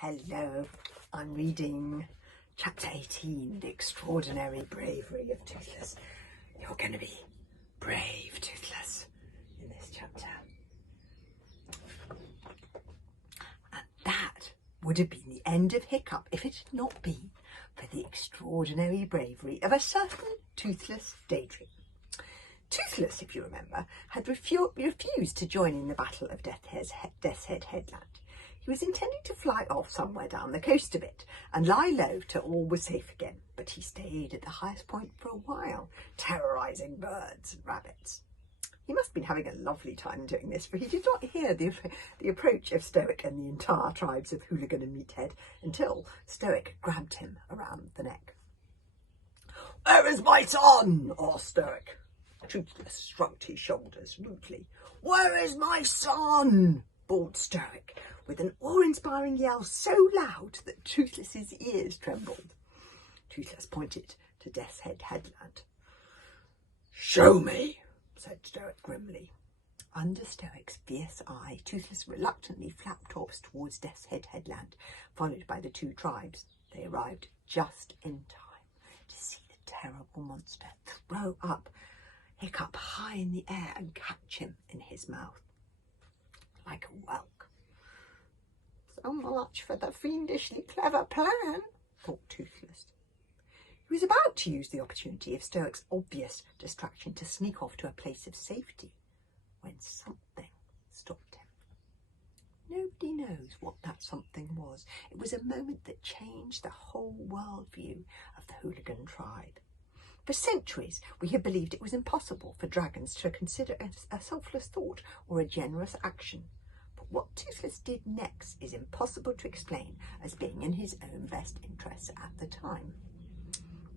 Hello, I'm reading chapter 18, The Extraordinary Bravery of Toothless. You're going to be brave, Toothless, in this chapter. And that would have been the end of Hiccup if it had not been for the extraordinary bravery of a certain Toothless daydream. Toothless, if you remember, had refused to join in the battle of Death's Head Headland. He was intending to fly off somewhere down the coast of it and lie low till all was safe again, but he stayed at the highest point for a while, terrorising birds and rabbits. He must have been having a lovely time doing this, for he did not hear the approach of Stoic and the entire tribes of Hooligan and Meathead until Stoic grabbed him around the neck. "Where is my son?" asked Stoic. Toothless shrugged his shoulders mutely. "Where is my son?" bawled Stoic, with an awe-inspiring yell so loud that Toothless's ears trembled. Toothless pointed to Death's Head Headland. "Show me," said Stoic grimly. Under Stoic's fierce eye, Toothless reluctantly flapped off towards Death's Head Headland, followed by the two tribes. They arrived just in time to see the terrible monster throw up Hiccup high in the air and catch him in his mouth like a whelk. "So much for the fiendishly clever plan," thought Toothless. He was about to use the opportunity of Stoic's obvious distraction to sneak off to a place of safety when something stopped him. Nobody knows what that something was. It was a moment that changed the whole worldview of the Hooligan tribe. For centuries, we have believed it was impossible for dragons to consider a selfless thought or a generous action. But what Toothless did next is impossible to explain as being in his own best interests at the time.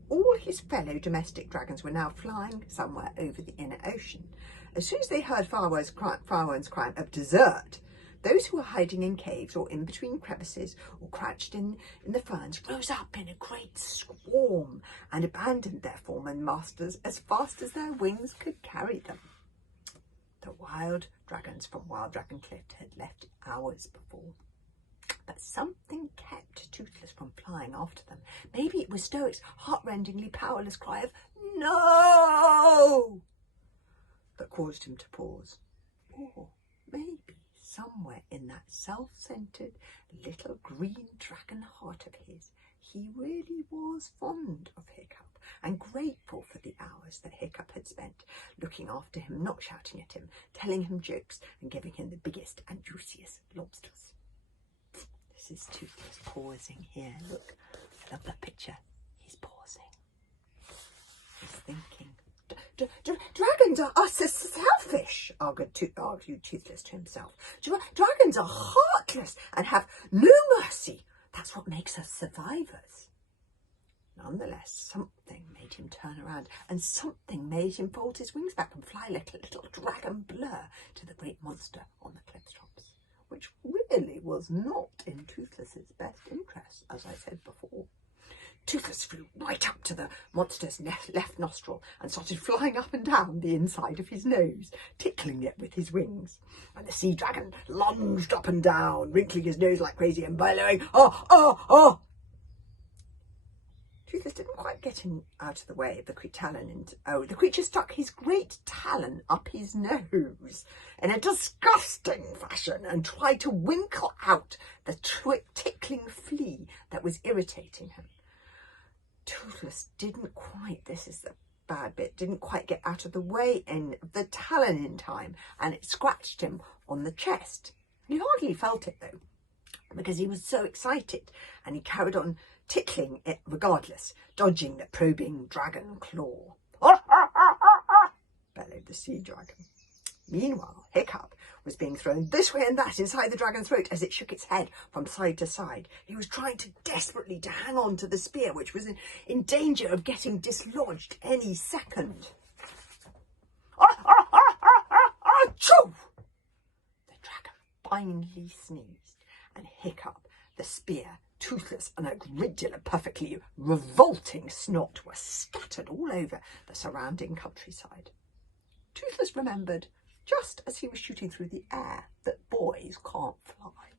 All his fellow domestic dragons were now flying somewhere over the inner ocean. As soon as they heard Farwan's cry of dessert, those who were hiding in caves or in between crevices or crouched in the ferns rose up in a great swarm and abandoned their former masters as fast as their wings could carry them. The wild dragons from Wild Dragon Cliff had left hours before, but something kept Toothless from flying after them. Maybe it was Stoic's heart-rendingly powerless cry of "No!" that caused him to pause. Or maybe somewhere in that self-centred little green dragon heart of his, he really was fond of Hiccup and grateful for the hours that Hiccup had spent looking after him, not shouting at him, telling him jokes and giving him the biggest and juiciest lobsters. This is Toothless pausing here. Look, I love that picture. He's pausing. He's thinking. Dragons are selfish, argued Toothless to himself. Dragons are heartless and have no mercy. That's what makes us survivors. Nonetheless, something made him turn around, and something made him fold his wings back and fly like a little dragon blur to the great monster on the cliff tops, which really was not in Toothless's best interest, as I said before. Toothless flew right up to the monster's left nostril and started flying up and down the inside of his nose, tickling it with his wings. And the sea dragon lunged up and down, wrinkling his nose like crazy and bellowing, "Oh, oh, oh!" Toothless didn't quite get him out of the way of the the creature stuck his great talon up his nose in a disgusting fashion and tried to winkle out the tickling flea that was irritating him. Toothless didn't quite get out of the way in the talon in time, and it scratched him on the chest. He hardly felt it though, because he was so excited, and he carried on tickling it regardless, dodging the probing dragon claw. Bellowed the sea dragon. Meanwhile, Hiccup was being thrown this way and that inside the dragon's throat as it shook its head from side to side. He was trying desperately to hang on to the spear, which was in danger of getting dislodged any second. Achoo! The dragon finally sneezed, and Hiccup, the spear, Toothless, and a great deal of perfectly revolting snot were scattered all over the surrounding countryside. Toothless remembered, just as he was shooting through the air, that boys can't fly.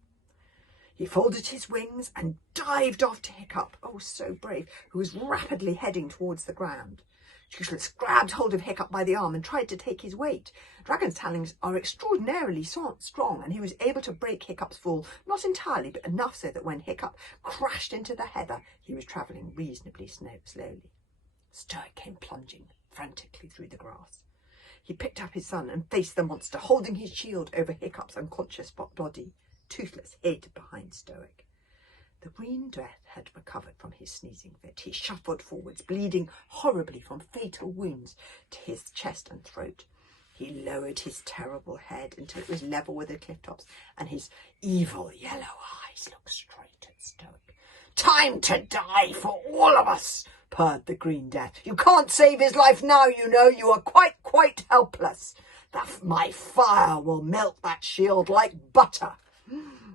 He folded his wings and dived off to Hiccup, oh so brave, who was rapidly heading towards the ground. Toothless grabbed hold of Hiccup by the arm and tried to take his weight. Dragon's talons are extraordinarily strong, and he was able to break Hiccup's fall, not entirely, but enough so that when Hiccup crashed into the heather, he was travelling reasonably slowly. Stoic came plunging frantically through the grass. He picked up his son and faced the monster, holding his shield over Hiccup's unconscious body. Toothless hid behind Stoic. The Green Death had recovered from his sneezing fit. He shuffled forwards, bleeding horribly from fatal wounds to his chest and throat. He lowered his terrible head until it was level with the cliff tops, and his evil yellow eyes looked straight at Stoic. "Time to die for all of us," purred the Green Death. "You can't save his life now, you know. You are quite helpless. My fire will melt that shield like butter."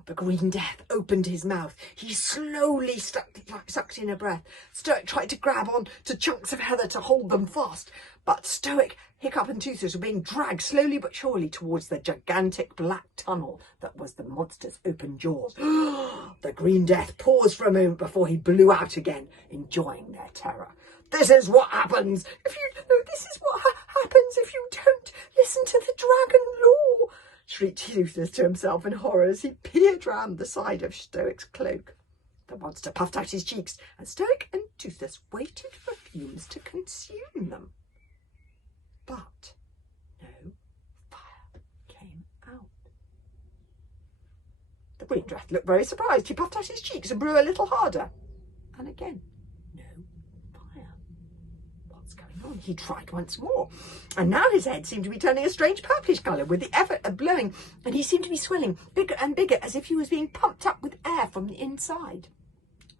The Green Death opened his mouth. He slowly sucked in a breath. Stoic tried to grab on to chunks of heather to hold them fast, but Stoic, Hiccup and Toothless were being dragged slowly but surely towards the gigantic black tunnel that was the monster's open jaws. The Green Death paused for a moment before he blew out again, enjoying their terror. This is what happens if you don't listen to the dragon law," shrieked Toothless to himself in horror as he peered round the side of Stoic's cloak. The monster puffed out his cheeks, and Stoic and Toothless waited for fumes to consume them. But no fire came out. The Green Death looked very surprised. He puffed out his cheeks and blew a little harder. And again, no fire. What's going on? He tried once more, and now his head seemed to be turning a strange purplish colour with the effort of blowing, and he seemed to be swelling bigger and bigger as if he was being pumped up with air from the inside.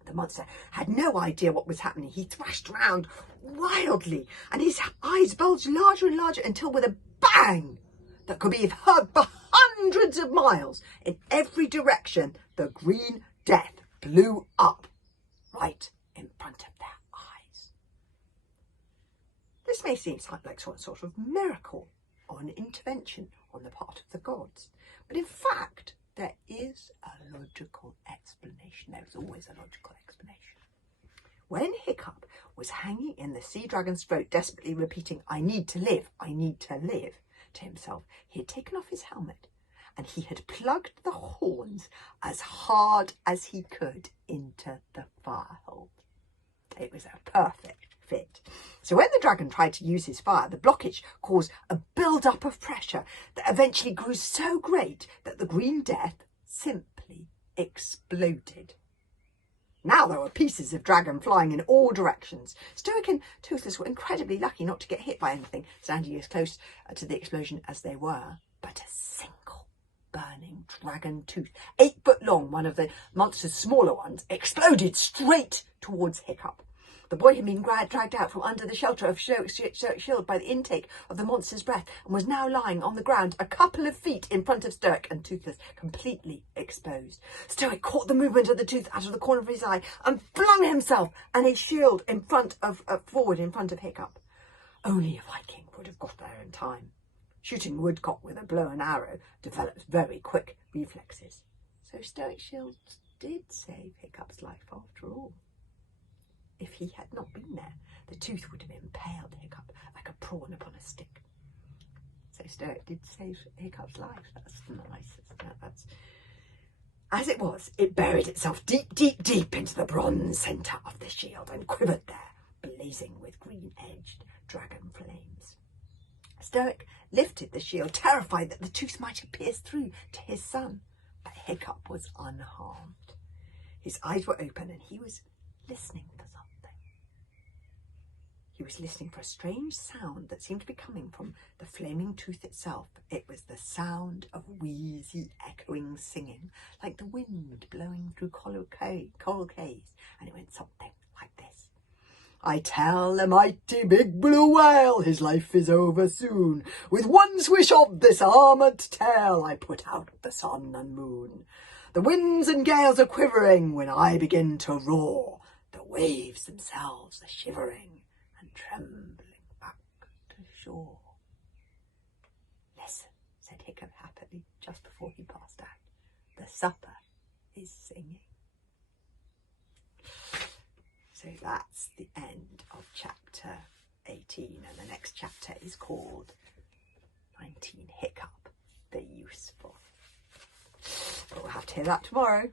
The monster had no idea what was happening. He thrashed around wildly, and his eyes bulged larger and larger until, with a bang that could be heard for hundreds of miles in every direction, the Green Death blew up right in front of their eyes. This may seem like some sort of miracle or an intervention on the part of the gods, but in fact, there is a logical explanation. There is always a logical explanation. When Hiccup was hanging in the sea dragon's throat, desperately repeating, "I need to live, I need to live," to himself, he had taken off his helmet and he had plugged the horns as hard as he could into the fire hole. It was a perfect fit. So when the dragon tried to use his fire, the blockage caused a build-up of pressure that eventually grew so great that the Green Death simply exploded. Now there were pieces of dragon flying in all directions. Stoic and Toothless were incredibly lucky not to get hit by anything, standing as close to the explosion as they were. But a single burning dragon tooth, 8 foot long, one of the monster's smaller ones, exploded straight towards Hiccup. The boy had been dragged out from under the shelter of Stoic's shield by the intake of the monster's breath, and was now lying on the ground a couple of feet in front of Stoic and Toothless, completely exposed. Stoic caught the movement of the tooth out of the corner of his eye and flung himself and his shield forward in front of Hiccup. Only a Viking would have got there in time. Shooting woodcock with a bow and arrow develops very quick reflexes. So Stoic's shield did save Hiccup's life after all. If he had not been there, the tooth would have impaled Hiccup like a prawn upon a stick. So Stoic did save Hiccup's life. That's nice. As it was, it buried itself deep into the bronze centre of the shield and quivered there, blazing with green-edged dragon flames. Stoic lifted the shield, terrified that the tooth might have pierced through to his son, but Hiccup was unharmed. His eyes were open and he was listening for something. He was listening for a strange sound that seemed to be coming from the flaming tooth itself. It was the sound of wheezy, echoing singing, like the wind blowing through coral caves, and it went something like this. "I tell a mighty big blue whale his life is over soon. With one swish of this armoured tail I put out the sun and moon. The winds and gales are quivering when I begin to roar. The waves themselves are shivering and trembling back to shore." "Listen," said Hiccup happily just before he passed out. "The supper is singing. So that's the end of chapter 18, and the next chapter is called 19 Hiccup the Useful. But we'll have to hear that tomorrow.